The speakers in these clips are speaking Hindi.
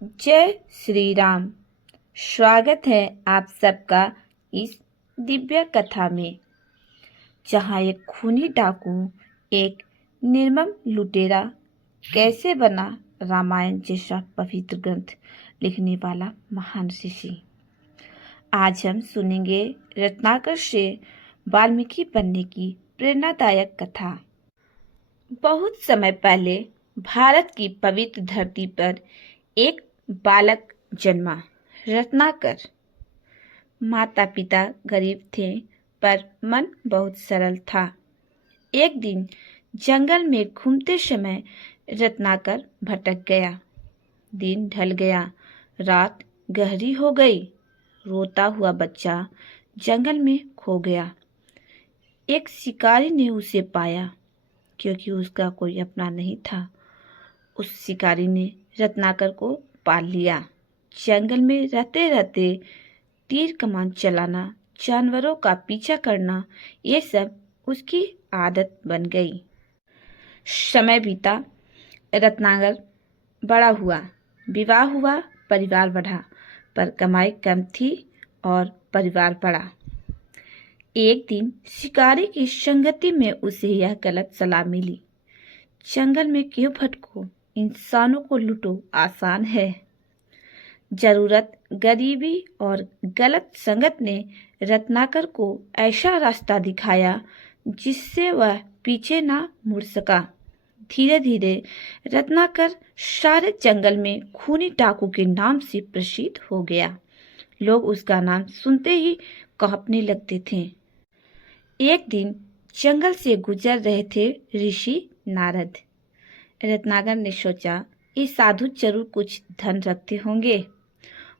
जय श्री राम। स्वागत है आप सबका इस दिव्य कथा में, जहाँ एक खूनी डाकू एक निर्मम लुटेरा कैसे बना रामायण जैसा पवित्र ग्रंथ लिखने वाला महान ऋषि। आज हम सुनेंगे रत्नाकर से वाल्मीकि बनने की प्रेरणादायक कथा। बहुत समय पहले भारत की पवित्र धरती पर एक बालक जन्मा, रत्नाकर। माता पिता गरीब थे पर मन बहुत सरल था। एक दिन जंगल में घूमते समय रत्नाकर भटक गया। दिन ढल गया, रात गहरी हो गई। रोता हुआ बच्चा जंगल में खो गया। एक शिकारी ने उसे पाया, क्योंकि उसका कोई अपना नहीं था। उस शिकारी ने रत्नाकर को पाल लिया। जंगल में रहते रहते तीर कमान चलाना, जानवरों का पीछा करना, ये सब उसकी आदत बन गई। समय बीता, रत्नाकर बड़ा हुआ, विवाह हुआ, परिवार बढ़ा, पर कमाई कम थी और परिवार बढ़ा। एक दिन शिकारी की संगति में उसे यह गलत सलाह मिली, जंगल में क्यों भटको, इंसानों को लूटो आसान है। जरूरत, गरीबी और गलत संगत ने रत्नाकर को ऐसा रास्ता दिखाया जिससे वह पीछे ना मुड़ सका। धीरे धीरे रत्नाकर सारे जंगल में खूनी डाकू के नाम से प्रसिद्ध हो गया। लोग उसका नाम सुनते ही कांपने लगते थे। एक दिन जंगल से गुजर रहे थे ऋषि नारद। रत्नाकर ने सोचा, ये साधु जरूर कुछ धन रखते होंगे।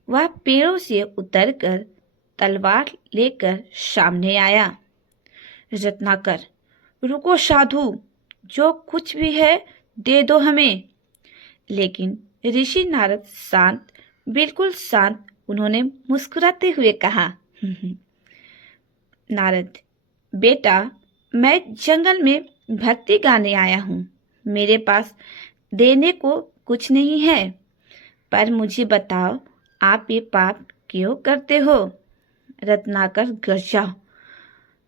वह पेड़ों से उतरकर तलवार लेकर सामने आया। रत्नाकर, रुको साधु, जो कुछ भी है दे दो हमें। लेकिन ऋषि नारद शांत, बिल्कुल शांत, उन्होंने मुस्कुराते हुए कहा, नारद बेटा, मैं जंगल में भक्ति गाने आया हूँ। मेरे पास देने को कुछ नहीं है, पर मुझे बताओ, आप ये पाप क्यों करते हो? रत्नाकर गरजा,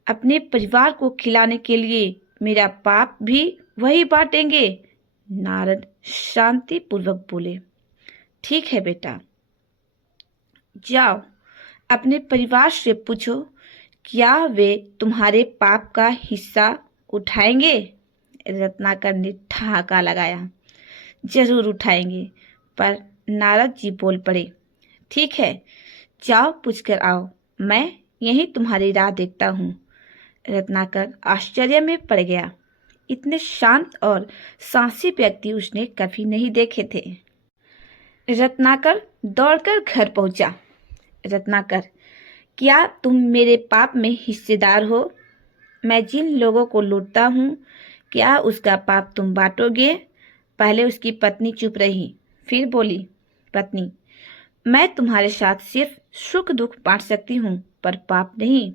अपने परिवार को खिलाने के लिए मेरा पाप भी वही बांटेंगे। नारद शांति पूर्वक बोले, ठीक है बेटा, जाओ अपने परिवार से पूछो, क्या वे तुम्हारे पाप का हिस्सा उठाएंगे? रत्नाकर ने ठहाका लगाया, जरूर उठाएंगे। पर नारद जी बोल पड़े, ठीक है, जाओ पूछकर आओ, मैं यहीं तुम्हारी राह देखता हूँ। रत्नाकर आश्चर्य में पड़ गया। इतने शांत और साहसी व्यक्ति उसने कभी नहीं देखे थे। रत्नाकर दौड़कर घर पहुंचा। रत्नाकर, क्या तुम मेरे पाप में हिस्सेदार हो? मैं जिन लोगों को लूटता हूँ, क्या उसका पाप तुम बांटोगे? पहले उसकी पत्नी चुप रही, फिर बोली, पत्नी, मैं तुम्हारे साथ सिर्फ सुख दुख बांट सकती हूँ, पर पाप नहीं।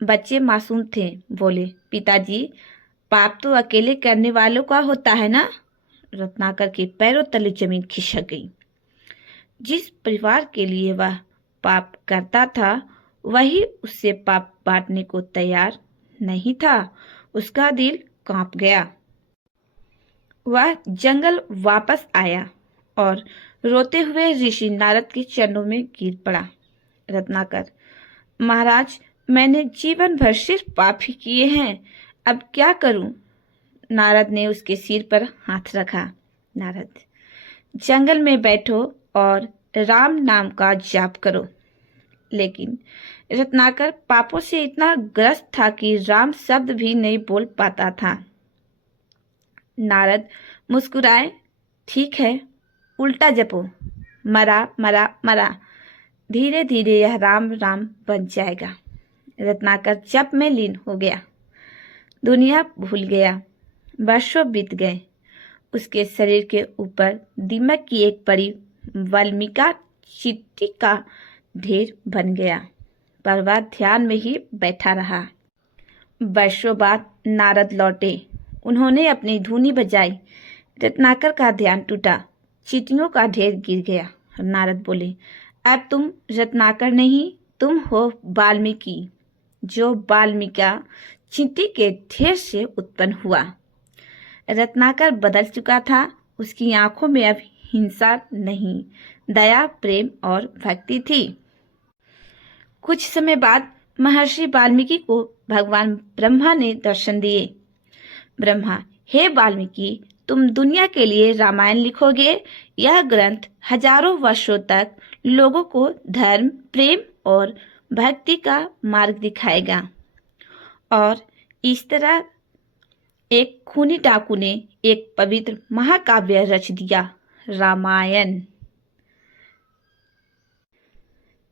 बच्चे मासूम थे, बोले, पिताजी, पाप तो अकेले करने वालों का होता है ना? रत्नाकर के पैरों तले जमीन खिसक गई। जिस परिवार के लिए वह पाप करता था, वही उससे पाप बांटने को तैयार नहीं था। उसका दिल कांप गया। वह जंगल वापस आया और रोते हुए ऋषि नारद के चरणों में गिर पड़ा। रत्नाकर, महाराज, मैंने जीवन भर सिर्फ पाप ही किए हैं, अब क्या करूं? नारद ने उसके सिर पर हाथ रखा। नारद, जंगल में बैठो और राम नाम का जाप करो। लेकिन रत्नाकर पापों से इतना ग्रस्त था कि राम शब्द भी नहीं बोल पाता था। नारद मुस्कुराए, ठीक है, उल्टा जपो, मरा मरा मरा, धीरे धीरे यह राम राम बन जाएगा। रत्नाकर जप में लीन हो गया। दुनिया भूल गया। वर्षों बीत गए। उसके शरीर के ऊपर दीमक की एक बड़ी वाल्मीका चींटी का ढेर बन गया, पर वह ध्यान में ही बैठा रहा। वर्षों बाद नारद लौटे। उन्होंने अपनी धूनी बजाई। रत्नाकर का ध्यान टूटा। चींटियों का ढेर गिर गया। नारद बोले, अब तुम रत्नाकर नहीं, तुम हो वाल्मीकि, जो वाल्मीकि चींटी के ढेर से उत्पन्न हुआ। रत्नाकर बदल चुका था। उसकी आंखों में अब हिंसा नहीं, दया, प्रेम और भक्ति थी। कुछ समय बाद महर्षि वाल्मीकि को भगवान ब्रह्मा ने दर्शन दिए। ब्रह्मा, हे वाल्मीकि, तुम दुनिया के लिए रामायण लिखोगे। यह ग्रंथ हजारों वर्षों तक लोगों को धर्म, प्रेम और भक्ति का मार्ग दिखाएगा। और इस तरह एक खूनी डाकू ने एक पवित्र महाकाव्य रच दिया, रामायण।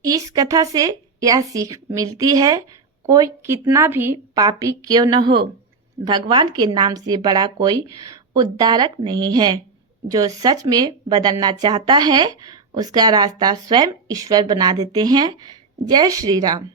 इस कथा से यह सीख मिलती है, कोई कितना भी पापी क्यों न हो, भगवान के नाम से बड़ा कोई उद्धारक नहीं है। जो सच में बदलना चाहता है, उसका रास्ता स्वयं ईश्वर बना देते हैं। जय श्री राम।